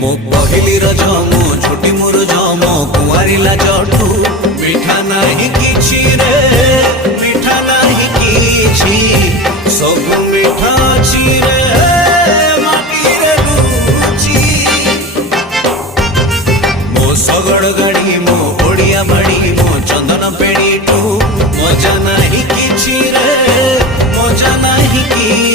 मो पहली रज मो छोटी मोर जम कुआरी लाजठू मिठा नहीं किछि रे मिठा नहीं किछि सब मिठा अछि रे माटी रे गुची मो सगड़ गाड़ी मो ओडिया बाड़ी मो चंदन पेड़ी टू मजा नहीं किछि रे मजा नहीं कि